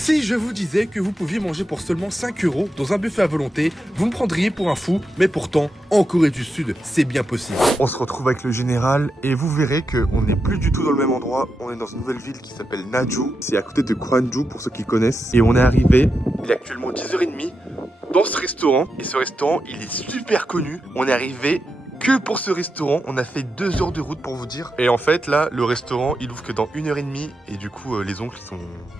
Si je vous disais que vous pouviez manger pour seulement 5 € dans un buffet à volonté, vous me prendriez pour un fou, mais pourtant, en Corée du Sud, c'est bien possible. On se retrouve avec le général et vous verrez qu'on n'est plus du tout dans le même endroit. On est dans une nouvelle ville qui s'appelle Naju. C'est à côté de Gwangju pour ceux qui connaissent. Et on est arrivé, il est actuellement 10h30 dans ce restaurant. Et ce restaurant, il est super connu. On est arrivé que pour ce restaurant, on a fait 2 heures de route pour vous dire. Et en fait là, le restaurant il ouvre que dans 1h30. Et du coup les oncles,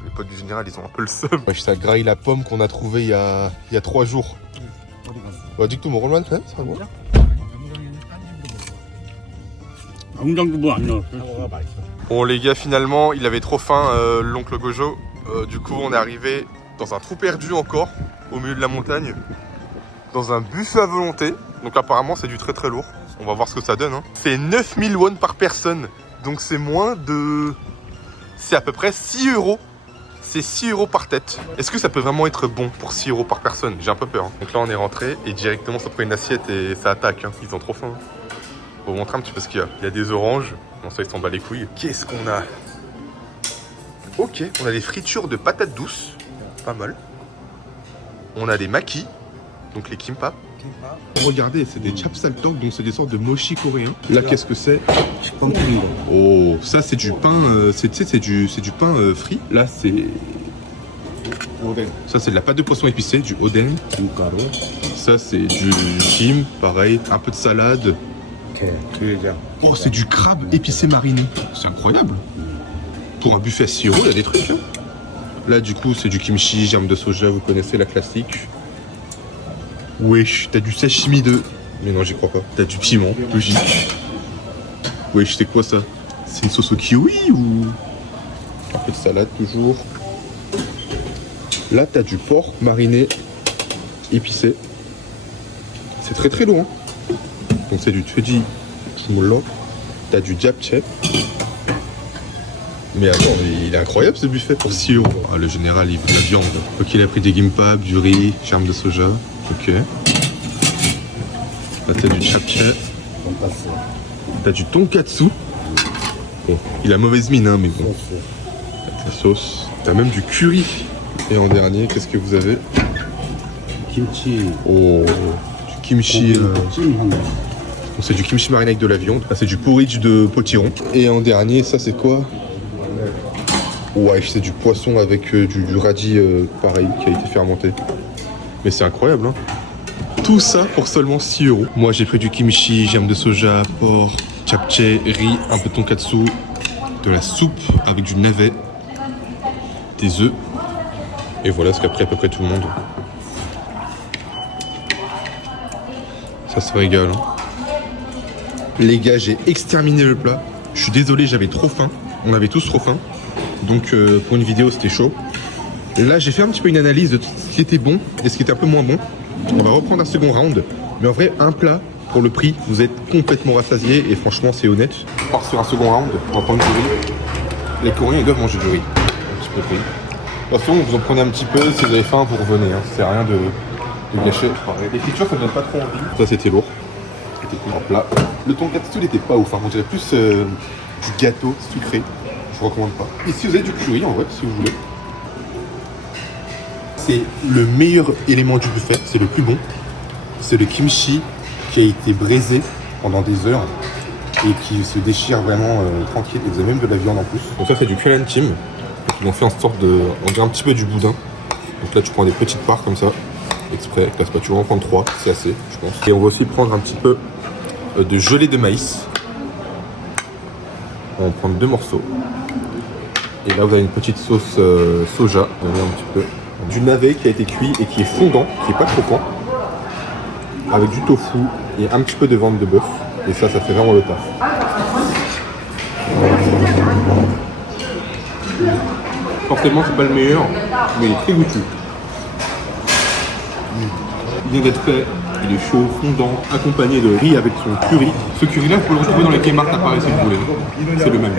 les potes du général, ils ont un peu le seum. Wesh, ça graille la pomme qu'on a trouvée il y a 3 jours. Dis que tout mon Roman, ça va bon. Bon les gars, finalement il avait trop faim, l'oncle Gojo. Du coup on est arrivé dans un trou perdu encore, au milieu de la montagne, dans un buffet à volonté. Donc apparemment c'est du très très lourd. On va voir ce que ça donne hein. C'est 9000 won par personne. Donc c'est moins de... C'est à peu près 6 €. C'est 6 € par tête. Est-ce que ça peut vraiment être bon pour 6 € par personne? J'ai un peu peur hein. Donc là on est rentré et directement ça prend une assiette et ça attaque hein. Ils ont trop faim. Faut vous montrer un petit peu ce qu'il y a. Il y a des oranges. Bon ça ils s'en bat les couilles. Qu'est-ce qu'on a? Ok, on a des fritures de patates douces. Pas mal. On a des makis. Donc les kimbap. Regardez, c'est des chapsaltok, donc c'est des sortes de mochi coréens. Là, qu'est-ce que c'est? Oh, ça c'est du pain, c'est du pain frit. Là, c'est... Ça, c'est de la pâte de poisson épicée, du oden. Ça, c'est du kim, pareil, un peu de salade. Oh, c'est du crabe épicé mariné. C'est incroyable. Pour un buffet à 6 €, il y a des trucs. Hein. Là, du coup, c'est du kimchi, germe de soja, vous connaissez la classique. Wesh, t'as du sashimi de... Mais non, j'y crois pas. T'as du piment, logique. Wesh, c'est quoi ça? C'est une sauce au kiwi ou... Un peu de salade, toujours. Là, t'as du porc mariné, épicé. C'est très très lourd. Hein. Donc c'est du tteoji jumulok. T'as du japchae. Mais attends, il est incroyable ce buffet pour 6 €. Ah, le général, il veut de la viande. Ok, il a pris des gimbap, du riz, germe de soja. Ok. Là, t'as du japchae. T'as du tonkatsu. Bon, il a mauvaise mine, hein, mais bon. T'as ta sauce. T'as même du curry. Et en dernier, qu'est-ce que vous avez? Kimchi. Oh, du kimchi. C'est du kimchi mariné avec de la viande. Là, c'est du porridge de potiron. Et en dernier, ça, c'est quoi? Ouais, c'est du poisson avec du radis pareil, qui a été fermenté. Mais c'est incroyable, hein. Tout ça pour seulement 6 €. Moi, j'ai pris du kimchi, germe de soja, porc, japchae, riz, un peu de tonkatsu, de la soupe avec du navet, des œufs. Et voilà ce qu'a pris à peu près tout le monde. Ça se régale, hein. Les gars, j'ai exterminé le plat. Je suis désolé, j'avais trop faim. On avait tous trop faim. Donc pour une vidéo, c'était chaud. Là, j'ai fait un petit peu une analyse de ce qui était bon et ce qui était un peu moins bon. On va reprendre un second round. Mais en vrai, un plat, pour le prix, vous êtes complètement rassasié. Et franchement, c'est honnête. On part sur un second round. On va prendre du riz. Les Coréens, ils doivent manger du riz. Un petit peu de riz. Attention, vous en prenez un petit peu. Si vous avez faim, vous revenez. Hein. Ça sert à rien de gâcher. Les fritures, ça ne donne pas trop envie. Ça, c'était lourd. C'était plus en plat. Le tonkatsu, il n'était pas ouf. Hein. On dirait plus du gâteau sucré. Je recommande pas. Et si vous avez du curry, en vrai, si vous voulez. C'est le meilleur élément du buffet, c'est le plus bon. C'est le kimchi qui a été braisé pendant des heures et qui se déchire vraiment tranquille. Et vous avez même de la viande en plus. Donc ça, c'est du Kyolantim. Ils l'ont fait en sorte de... On dirait un petit peu du boudin. Donc là, tu prends des petites parts comme ça, exprès, avec la spatule. On va en prendre 3, c'est assez, je pense. Et on va aussi prendre un petit peu de gelée de maïs. On va en prendre 2 morceaux. Et là, vous avez une petite sauce soja. On va un petit peu. Du navet qui a été cuit et qui est fondant, qui n'est pas croquant. Avec du tofu et un petit peu de viande de bœuf. Et ça fait vraiment le taf. Forcément, c'est pas le meilleur, mais il est très goûteux. Il vient d'être fait. Il est chaud, fondant, accompagné de riz avec son curry. Ce curry-là, vous pouvez le retrouver dans les Kmart à Paris si vous voulez. C'est le même.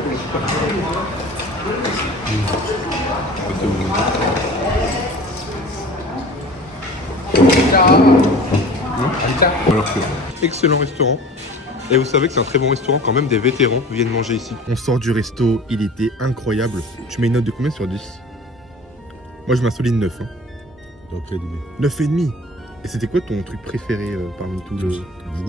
Excellent restaurant. Et vous savez que c'est un très bon restaurant quand même des vétérans viennent manger ici. On sort du resto, il était incroyable. Tu mets une note de combien sur 10? Moi, je m'insouligne 9. Hein. Donc, près du 9,5. Et c'était quoi ton truc préféré parmi tout le...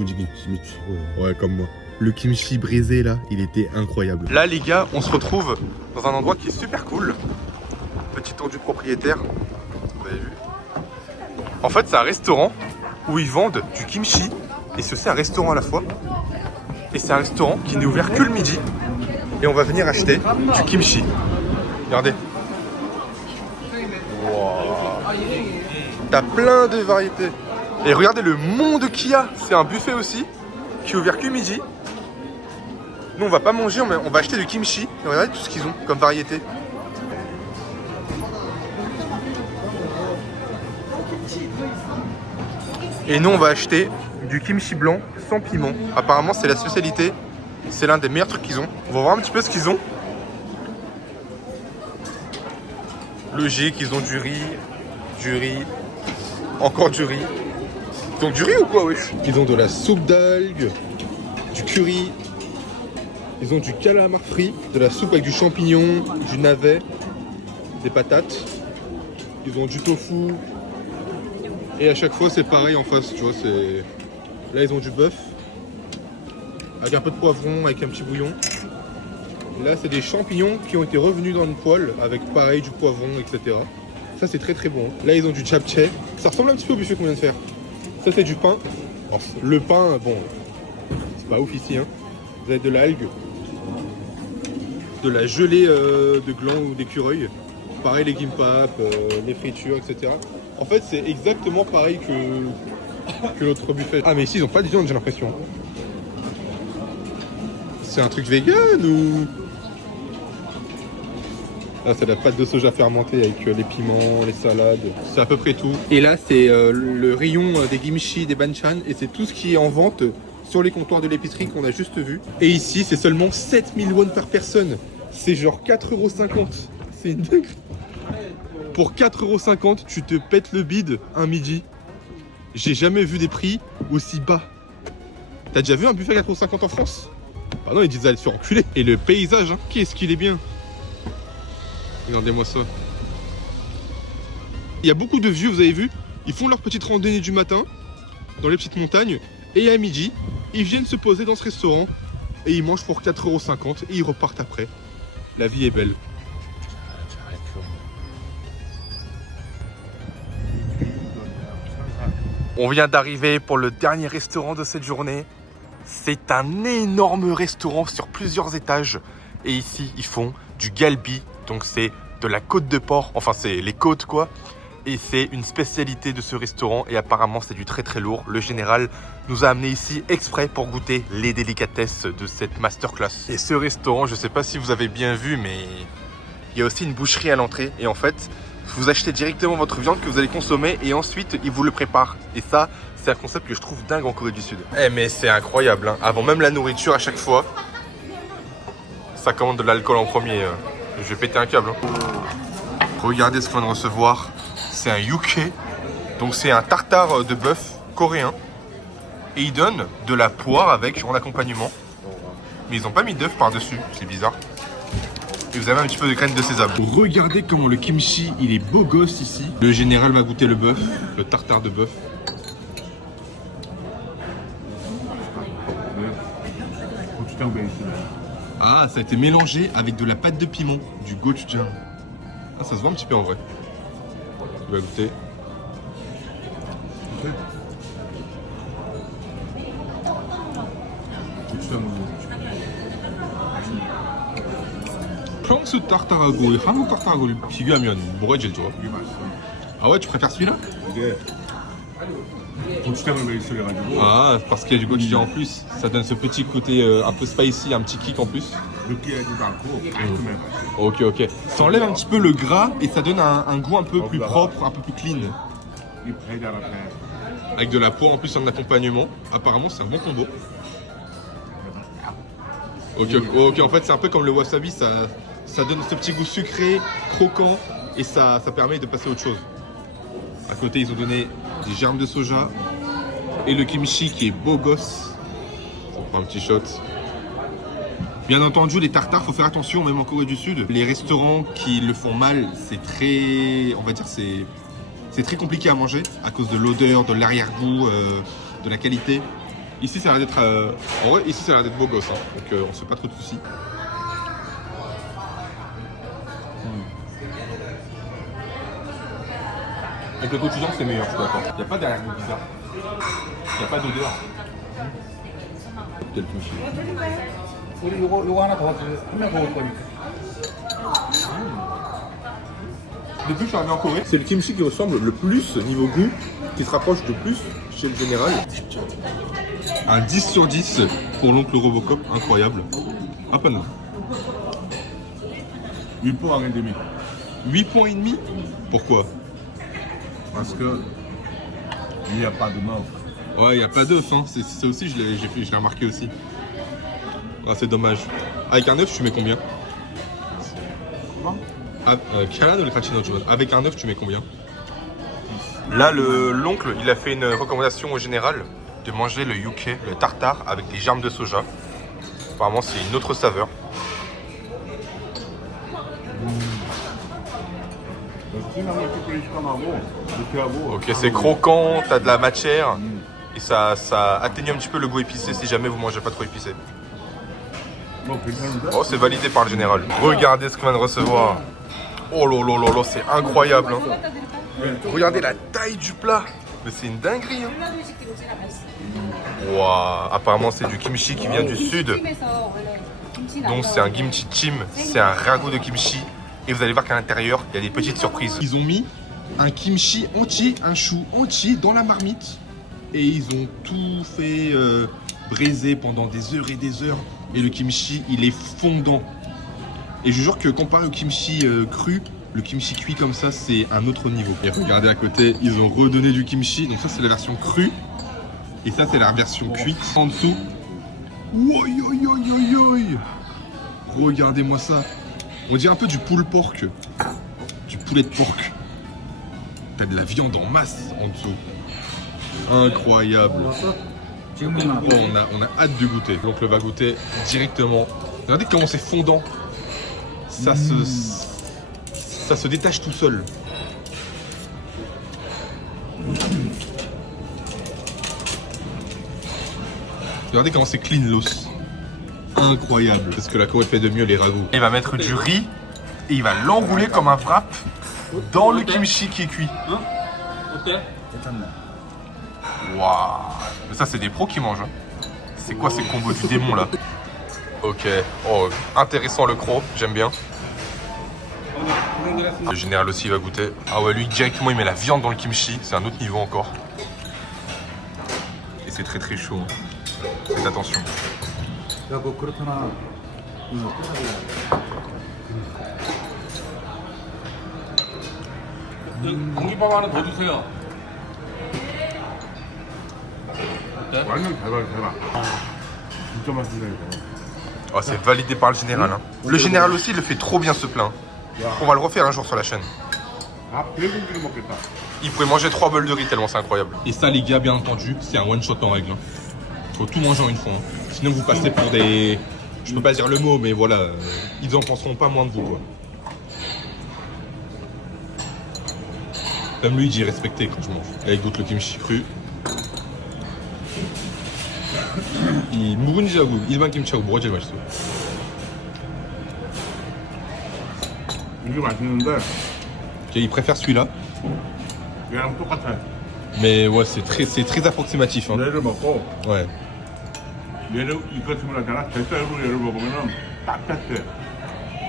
kimchi. Ouais, comme moi. Le kimchi brisé, là, il était incroyable. Là, les gars, on se retrouve dans un endroit qui est super cool. Petit tour du propriétaire. Vous avez vu? En fait, c'est un restaurant où ils vendent du kimchi. Et c'est aussi un restaurant à la fois. Et c'est un restaurant qui n'est ouvert que le midi. Et on va venir acheter du kimchi. Regardez. Wow. T'as plein de variétés. Et regardez le monde qu'il y a. C'est un buffet aussi qui est ouvert que midi. Nous on va pas manger, on va acheter du kimchi. Et regardez tout ce qu'ils ont comme variété. Et nous on va acheter du kimchi blanc sans piment. Apparemment c'est la spécialité. C'est l'un des meilleurs trucs qu'ils ont. On va voir un petit peu ce qu'ils ont. Logique, ils ont du riz, encore du riz. Ils ont du riz ou quoi, oui? Ils ont de la soupe d'algues, du curry. Ils ont du calamar frit, de la soupe avec du champignon, du navet, des patates. Ils ont du tofu. Et à chaque fois, c'est pareil en face, tu vois. Là, ils ont du bœuf. Avec un peu de poivron, avec un petit bouillon. Là, c'est des champignons qui ont été revenus dans le poêle, avec pareil, du poivron, etc. Ça, c'est très très bon. Là, ils ont du japchae. Ça ressemble un petit peu au buffet qu'on vient de faire. Ça, c'est du pain. Alors, le pain, bon, c'est pas ouf ici. Hein. Vous avez de l'algue, de la gelée de gland ou d'écureuil. Pareil, les gimbap, les fritures, etc. En fait, c'est exactement pareil que l'autre buffet. Ah, mais ici, ils ont pas de viande, j'ai l'impression. C'est un truc vegan ou... Là, c'est la pâte de soja fermentée avec les piments, les salades. C'est à peu près tout. Et là, c'est le rayon des kimchi, des banchan. Et c'est tout ce qui est en vente sur les comptoirs de l'épicerie qu'on a juste vu. Et ici, c'est seulement 7000 won par personne. C'est genre 4,50 €. C'est une dingue. Pour 4,50 €, tu te pètes le bide un midi. J'ai jamais vu des prix aussi bas. T'as déjà vu un buffet à 4,50 € en France? Bah non, ils disent d'aller se faire enculer. Et le paysage, hein, qu'est-ce qu'il est bien. Regardez-moi ça. Il y a beaucoup de vieux, vous avez vu. Ils font leur petite randonnée du matin dans les petites montagnes. Et à midi, ils viennent se poser dans ce restaurant. Et ils mangent pour 4,50 € et ils repartent après. La vie est belle. On vient d'arriver pour le dernier restaurant de cette journée. C'est un énorme restaurant sur plusieurs étages. Et ici, ils font du galbi. Donc c'est de la côte de porc. Enfin, c'est les côtes, quoi. Et c'est une spécialité de ce restaurant. Et apparemment, c'est du très très lourd. Le général nous a amené ici exprès pour goûter les délicatesses de cette masterclass. Et ce restaurant, je ne sais pas si vous avez bien vu, mais il y a aussi une boucherie à l'entrée. Et en fait, vous achetez directement votre viande que vous allez consommer. Et ensuite, ils vous le préparent. Et ça... c'est un concept que je trouve dingue en Corée du Sud. Eh mais c'est incroyable, hein. Avant même la nourriture, à chaque fois, ça commande de l'alcool en premier. Je vais péter un câble. Hein. Regardez ce qu'on vient de recevoir. C'est un yuke. Donc c'est un tartare de bœuf coréen. Et ils donnent de la poire avec en accompagnement. Mais ils n'ont pas mis d'œuf par-dessus. C'est bizarre. Et vous avez un petit peu de graines de sésame. Regardez comment le kimchi, il est beau gosse ici. Le général va goûter le bœuf, le tartare de bœuf. Ah, ça a été mélangé avec de la pâte de piment, du gochujang. Ah, ça se voit un petit peu en vrai. On va goûter. 평소 tartarago et 한국 tartarago를 비교하면 뭐가 제일 좋아? Ah ouais, tu préfères celui-là? 이게 고추장을 베이스로 해가지고 Ah, parce qu'il y a du gochujang en plus. Ça donne ce petit côté un peu spicy, un petit kick en plus. 느끼하지도 않고 깔끔해가지고. Ok, ok. Ça enlève un petit peu le gras et ça donne un goût un peu plus propre, un peu plus clean. 이 배달 앞에 Avec de la poire en plus en accompagnement. Apparemment, c'est un bon combo. Ok, en fait, c'est un peu comme le wasabi. Ça donne ce petit goût sucré, croquant et ça permet de passer à autre chose. À côté, ils ont donné des germes de soja et le kimchi qui est beau gosse. On prend un petit shot. Bien entendu, les tartares, faut faire attention, même en Corée du Sud. Les restaurants qui le font mal, c'est très, on va dire, c'est très compliqué à manger à cause de l'odeur, de l'arrière-goût, de la qualité. Ici, ça a l'air d'être, en vrai, ici, ça a l'air d'être beau gosse, hein, donc on se fait pas trop de soucis. Avec le gochujang, c'est meilleur, je suis d'accord. Il n'y a pas d'arrière-goût bizarre. Il n'y a pas d'odeur. Quel kimchi. 우리 요거 하나 더 한명 먹을 거니까. Depuis que je suis arrivé en Corée, c'est le kimchi qui ressemble le plus niveau goût, qui se rapproche le plus chez le général. Un 10 sur 10 pour l'oncle Robocop, incroyable. Ah pas non. 8 points et demi. 8 points et demi. Pourquoi? Parce que il n'y a pas de mort. Ouais, il n'y a pas d'œuf, hein. C'est ça aussi, je l'ai remarqué aussi. Ah, c'est dommage. Avec un œuf, tu mets combien? Comment? Avec un œuf, tu mets combien? Là, l'oncle, il a fait une recommandation au général de manger le yuke, le tartare, avec des germes de soja. Apparemment, c'est une autre saveur. Ok, c'est croquant, t'as de la matière. Et ça atténue un petit peu le goût épicé si jamais vous mangez pas trop épicé. Oh, c'est validé par le général. Regardez ce qu'on vient de recevoir. Oh là là là là, c'est incroyable. Hein. Regardez la taille du plat. Mais c'est une dinguerie. Hein. Waouh, apparemment c'est du kimchi qui vient du sud. Donc c'est un kimchi chim, c'est un ragoût de kimchi. Et vous allez voir qu'à l'intérieur, il y a des petites surprises. Ils ont mis un kimchi entier, un chou entier dans la marmite. Et ils ont tout fait braiser pendant des heures et des heures. Et le kimchi, il est fondant. Et je jure que comparé au kimchi cru, le kimchi cuit comme ça, c'est un autre niveau. Et regardez à côté, ils ont redonné du kimchi. Donc ça, c'est la version crue. Et ça, c'est la version cuite. En dessous. Oi, oi, oi, oi, oi. Regardez-moi ça. On dirait un peu du pulled pork. Du poulet de porc. T'as de la viande en masse en dessous. Incroyable. Oh, on a hâte de goûter. Donc on va goûter directement. Regardez comment c'est fondant. Ça se détache tout seul. Regardez comment c'est clean l'os. Incroyable. C'est ce que la Corée fait de mieux, les ragoûts. Il va mettre du riz et il va l'enrouler comme un wrap dans le kimchi qui est cuit. Waouh. Mais ça, c'est des pros qui mangent. Hein. C'est quoi ces combos du démon là? Ok. Oh, intéressant le croc, j'aime bien. Le général aussi va goûter. Ah ouais, lui directement il met la viande dans le kimchi, c'est un autre niveau encore. Et c'est très très chaud. Hein. Faites attention. 공깃밥 하나 더 주세요. 완전 대박. 진짜 맛있네 이거. Oh, c'est validé par le général. Hein. Le général aussi, il le fait trop bien ce plat. On va le refaire un jour sur la chaîne. 아, 배고기를 먹겠다. Il pourrait manger 3 bols de riz tellement c'est incroyable. Et ça les gars, bien entendu, c'est un one shot en règle. Faut tout manger en une fois. Hein. Sinon vous passez pour des... Je peux pas dire le mot, mais voilà, ils en penseront pas moins de vous quoi. Même lui il dit respecter quand je mange. Là il goûte le kimchi cru. 이 묵은지하고 일반 김치하고 뭐가 제일 맛있어요? 이게 맛있는데 Il préfère celui-là. 얘랑 똑같아. Mais ouais, c'est très approximatif. Hein. 얘를 먹고 Ouais. 얘를 이것을 하잖아. 뱃살로 얘를 먹으면은 딱딱해.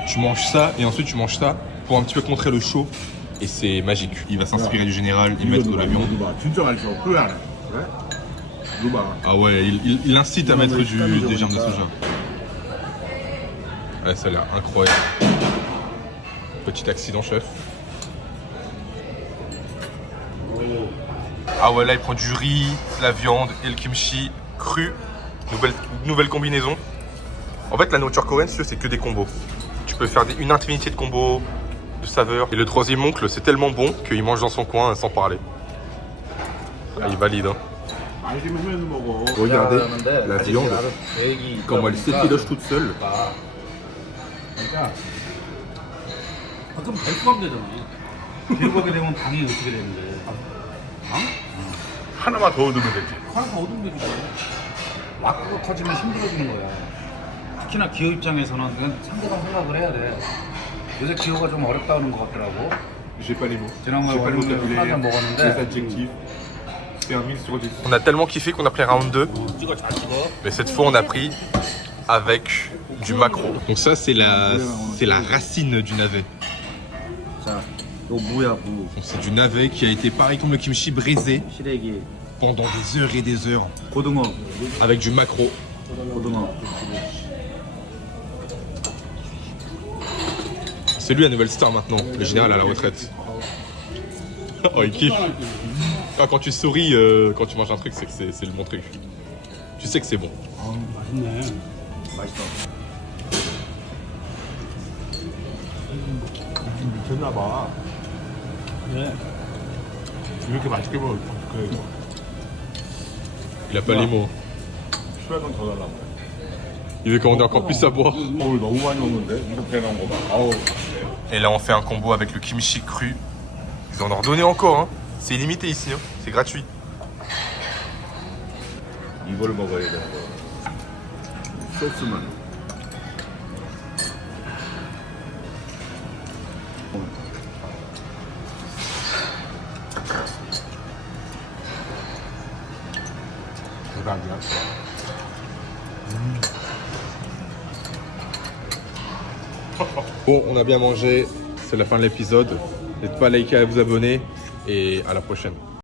Tu manges ça et ensuite tu manges ça pour un petit peu contrer le chaud. Et c'est magique. Il va s'inspirer du général, il mettre de la viande. 진짜 맛있어. 후회 안 해. 그래? 누가? Ah ouais, il incite à mettre des germes de soja. Ouais, ça a l'air incroyable. Petit accident, chef. Ah ouais, là il prend du riz, la viande et le kimchi cru. Nouvelle combinaison. En fait, la nourriture coréenne, c'est que des combos. Tu peux faire une infinité de combos, de saveurs. Et le troisième oncle, c'est tellement bon qu'il mange dans son coin sans parler. Ah, il valide. Hein. 알기만 하면 먹어. Regardez 그러는데 la 아직 viande, 나도 계획이 있다 comme elle 보니까 s'effiloche toute seule. 그러니까 그럼 데리고 가면 되잖아. 데리고 가게 되면 방이 어떻게 되는데? 하나만 더 얻으면 되지. 하나 더 얻으면 되지. 왁구가 커지면 힘들어지는 거야. 특히나 기호 입장에서는 그냥 상대방 생각을 해야 돼. 요새 기호가 좀 어렵다는 것 같더라고. J'ai pas les mots. 지난번에 J'ai pas les mots 얼굴을 하나 les 먹었는데 adjectifs. C'est un 1000 sur 10. On a tellement kiffé qu'on a pris round 2. 찍어 잘 찍어. Mais cette fois, on a pris avec du maquereau. Donc ça, c'est la racine du navet. 자, 요 무야 무. Donc c'est du navet qui a été pareil comme le kimchi braisé 시래기, pendant des heures et des heures 고등어, avec du maquereau. 고등어. C'est lui la nouvelle star maintenant, le général à la retraite. Oh, il kiffe. Ah, quand tu souris, quand tu manges un truc, c'est que c'est le bon truc. Tu sais que c'est bon. 맛있네. 맛있어. 미쳤나 봐. 네. 이렇게 맛있게 먹을 그 Il a pas les mots. 수액은 더 달라고. Il veut commander encore plus à boire. 오늘 너무 많이 먹는데 이거 배 나온 거 봐. 아우. Et là, on fait un combo avec le kimchi cru. Ils en ont redonné encore, hein. C'est illimité ici, hein. C'est gratuit. 이걸 먹어야 되는 거. 소스만. 대박이야. Bon, on a bien mangé. C'est la fin de l'épisode. N'hésitez pas à liker, à vous abonner. Et à la prochaine.